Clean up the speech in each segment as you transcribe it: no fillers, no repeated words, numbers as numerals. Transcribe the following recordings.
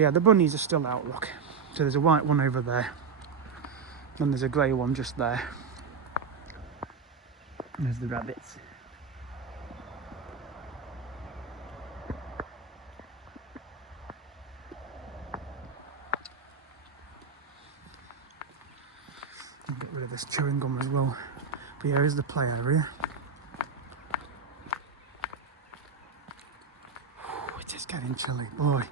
yeah, the bunnies are still out, look. So there's a white one over there. And there's a grey one just there. And there's the rabbits. I'll get rid of this chewing gum as well. But yeah, here's the play area. It is getting chilly, boy.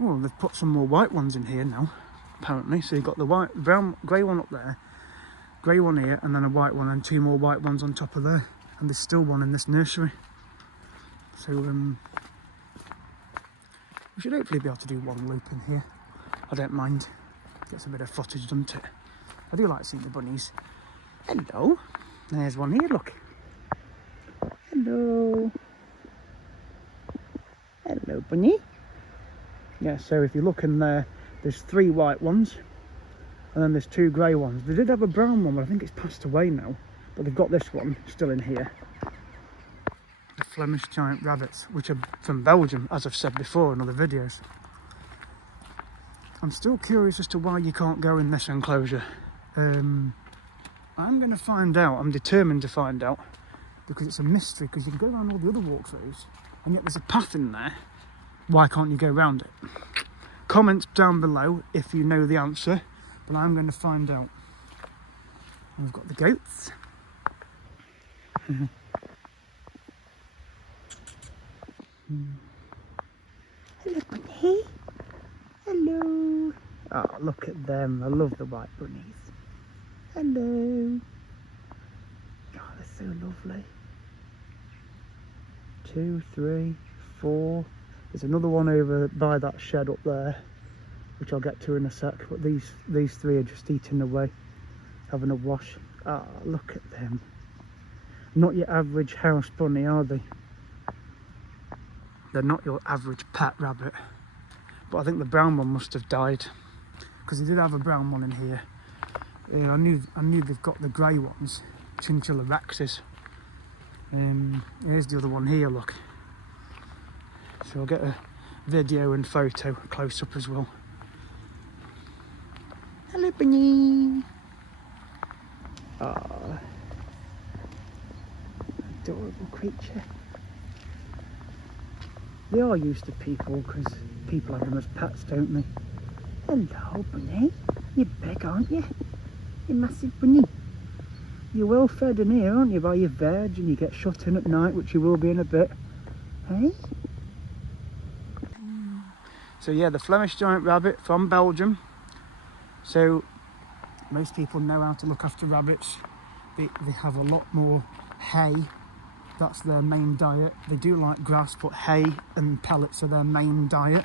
Oh, they've put some more white ones in here now, apparently. So you've got the white, brown, grey one up there, grey one here, and then a white one, and two more white ones on top of there. And there's still one in this nursery. So we should hopefully be able to do one loop in here. I don't mind. Gets a bit of footage, doesn't it? I do like seeing the bunnies. Hello. There's one here, look. Hello. Hello, bunny. Yeah, so if you look in there, there's 3 white ones, and then there's 2 grey ones. They did have a brown one, but I think it's passed away now. But they've got this one still in here. The Flemish giant rabbits, which are from Belgium, as I've said before in other videos. I'm still curious as to why you can't go in this enclosure. I'm going to find out. I'm determined to find out, because it's a mystery, because you can go around all the other walkthroughs, and yet there's a path in there. Why can't you go around it? Comments down below if you know the answer, but I'm going to find out. And we've got the goats. Hello, bunny. Hello. Oh, look at them. I love the white bunnies. Hello. Oh, they're so lovely. 2, 3, 4. There's another one over by that shed up there, which I'll get to in a sec. But these 3 are just eating away, having a wash. Ah, look at them. Not your average house bunny, are they? They're not your average pet rabbit. But I think the brown one must have died, because he did have a brown one in here. I knew they've got the grey ones, Chinchilla Rexes. Here's the other one here, look. So I'll get a video and photo close up as well. Hello, bunny. Ah, adorable creature. They are used to people, because people have them as pets, don't they? Hello, bunny. You're big, aren't you? You're massive bunny. You're well fed in here, aren't you, by your veg, and you get shut in at night, which you will be in a bit. Hey? So yeah, the Flemish giant rabbit from Belgium. So most people know how to look after rabbits. They have a lot more hay. That's their main diet. They do like grass, but hay and pellets are their main diet.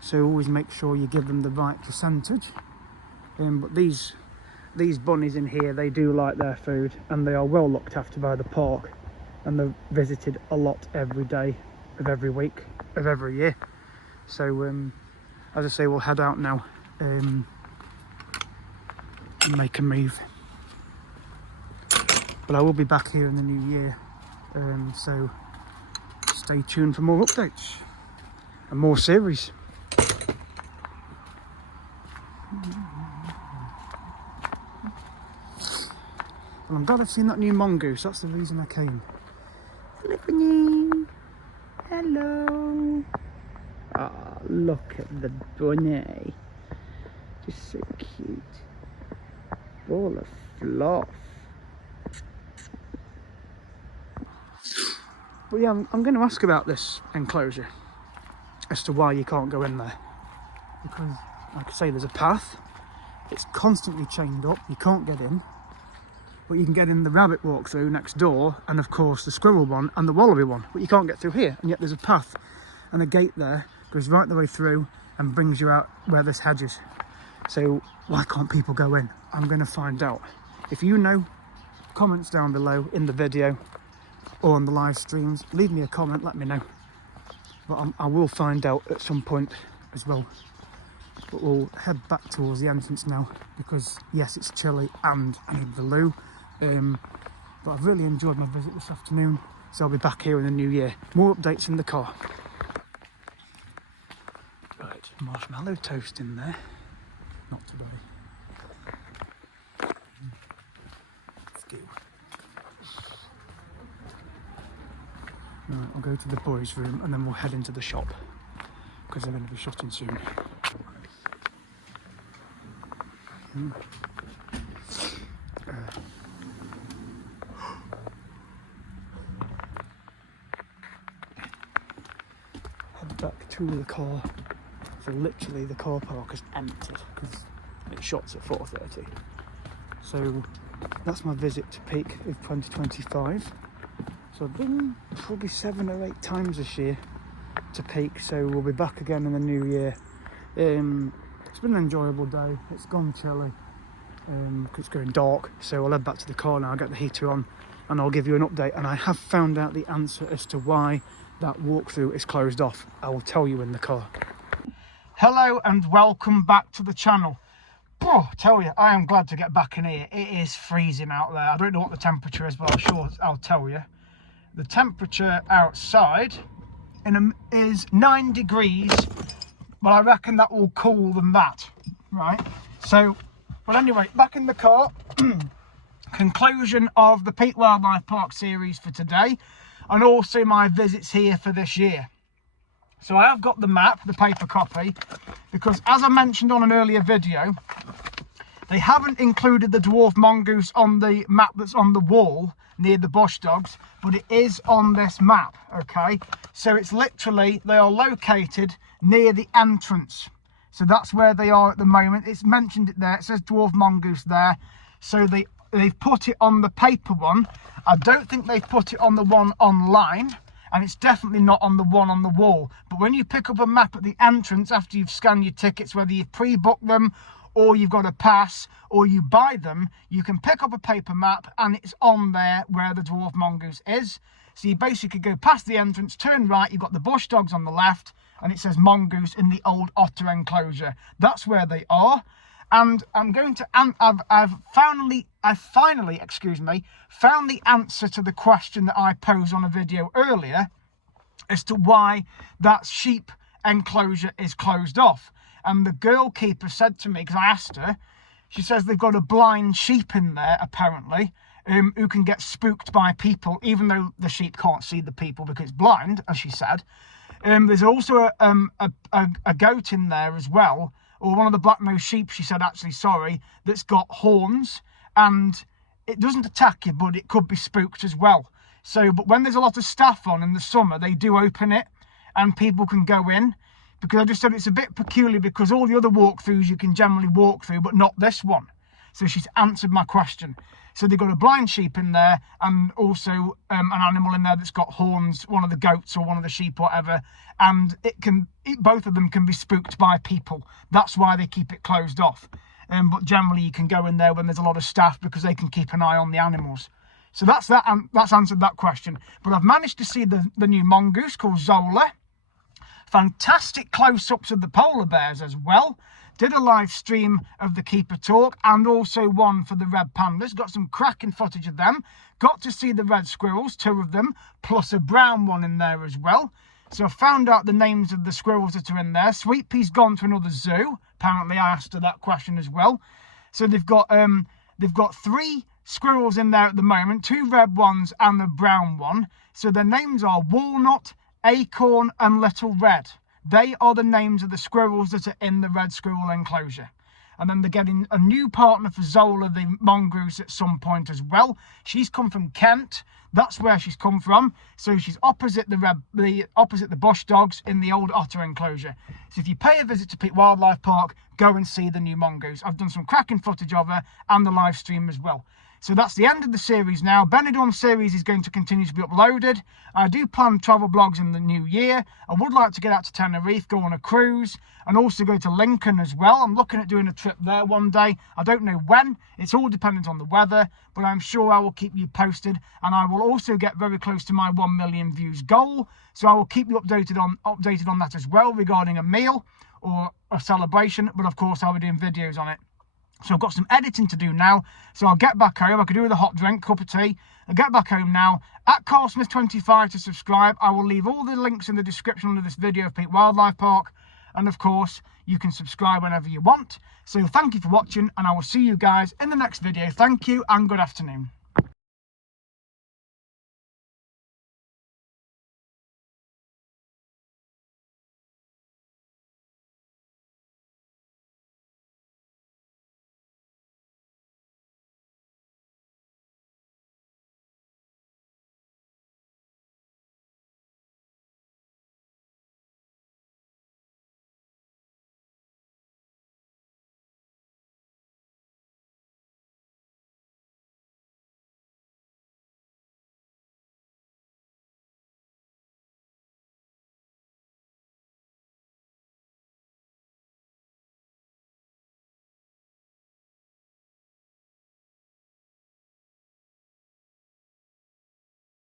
So always make sure you give them the right percentage. But these bunnies in here, they do like their food, and they are well looked after by the park, and they're visited a lot every day of every week of every year. So as I say, we'll head out now and make a move. But I will be back here in the new year, so stay tuned for more updates and more series. Well, I'm glad I've seen that new mongoose. That's the reason I came. Hello, bunny. Hello. Ah, oh, look at the bunny. Just so cute. Ball of fluff. But yeah, I'm going to ask about this enclosure as to why you can't go in there. Because, like I say, there's a path. It's constantly chained up. You can't get in. But you can get in the rabbit walkthrough next door, and of course the squirrel one and the wallaby one. But you can't get through here, and yet there's a path and a gate there, goes right the way through and brings you out where this hedge is. So why can't people go in? I'm going to find out. If you know, comments down below in the video or on the live streams, leave me a comment, let me know. But I will find out at some point as well. But we'll head back towards the entrance now, because yes, it's chilly and I need the loo. But I've really enjoyed my visit this afternoon, so I'll be back here in the new year. More updates in the car. Right, marshmallow toast in there. Not today. Let's go. Right, I'll go to the boys' room and then we'll head into the shop because they're going to be shutting soon. Head back to the car. So literally the car park is empty because it shuts at 4:30. So that's my visit to Peak of 2025. So I've been probably 7 or 8 times this year to Peak, so we'll be back again in the new year. It's been an enjoyable day. It's gone chilly because it's going dark, so I'll head back to the car now, get the heater on, and I'll give you an update. And I have found out the answer as to why that walkthrough is closed off. I will tell you in the car. Hello and welcome back to the channel. Oh, tell you, I am glad to get back in here. It is freezing out there. I don't know what the temperature is, but I'll tell you. The temperature outside is 9 degrees, but I reckon that will cool than that, right? So, but anyway, back in the car. Conclusion of the Peak Wildlife Park series for today, and also my visits here for this year. So I have got the map, the paper copy, because as I mentioned on an earlier video, they haven't included the dwarf mongoose on the map that's on the wall near the bush dogs, but it is on this map, okay? So it's literally, they are located near the entrance. So that's where they are at the moment. It's mentioned it there, it says dwarf mongoose there. So they've put it on the paper one. I don't think they've put it on the one online, and it's definitely not on the one on the wall. But when you pick up a map at the entrance after you've scanned your tickets, whether you've pre-booked them or you've got a pass or you buy them, you can pick up a paper map and it's on there where the dwarf mongoose is. So you basically go past the entrance, turn right, you've got the bush dogs on the left, and it says mongoose in the old otter enclosure. That's where they are. And I'm going to, I've finally, found the answer to the question that I posed on a video earlier as to why that sheep enclosure is closed off. And the girl keeper said to me, because I asked her, she says they've got a blind sheep in there, apparently, who can get spooked by people, even though the sheep can't see the people because it's blind, as she said. There's also a goat in there as well, or one of the black-nosed sheep, she said, actually, sorry, that's got horns, and it doesn't attack you, but it could be spooked as well. So, but when there's a lot of staff on in the summer, they do open it, and people can go in, because I just said it's a bit peculiar, because all the other walkthroughs you can generally walk through, but not this one. So she's answered my question. So they've got a blind sheep in there, and also an animal in there that's got horns, one of the goats or one of the sheep or whatever, and both of them can be spooked by people. That's why they keep it closed off. But generally you can go in there when there's a lot of staff because they can keep an eye on the animals. So that's that, and that's answered that question. But I've managed to see the new mongoose called Zola. Fantastic close-ups of the polar bears as well. Did a live stream of the keeper talk and also one for the red pandas. Got some cracking footage of them. Got to see the red squirrels, 2 of them, plus a brown one in there as well. So I found out the names of the squirrels that are in there. Sweet Pea's gone to another zoo. Apparently I asked her that question as well. So they've got 3 squirrels in there at the moment, 2 red ones and a brown one. So their names are Walnut, Acorn and Little Red. They are the names of the squirrels that are in the red squirrel enclosure. And then they're getting a new partner for Zola, the mongoose, at some point as well. She's come from Kent. That's where she's come from. So she's opposite the bush dogs in the old otter enclosure. So if you pay a visit to Peak Wildlife Park, go and see the new mongoose. I've done some cracking footage of her and the live stream as well. So that's the end of the series now. Benidorm series is going to continue to be uploaded. I do plan travel blogs in the new year. I would like to get out to Tenerife, go on a cruise, and also go to Lincoln as well. I'm looking at doing a trip there one day. I don't know when. It's all dependent on the weather, but I'm sure I will keep you posted. And I will also get very close to my 1 million views goal. So I will keep you updated on that as well regarding a meal or a celebration. But of course, I'll be doing videos on it. So I've got some editing to do now. So I'll get back home. I could do with a hot drink, cup of tea. I'll get back home now. At CarlSmith25 to subscribe. I will leave all the links in the description under this video of Peak Wildlife Park. and of course you can subscribe whenever you want. So thank you for watching, and I will see you guys in the next video. Thank you and good afternoon.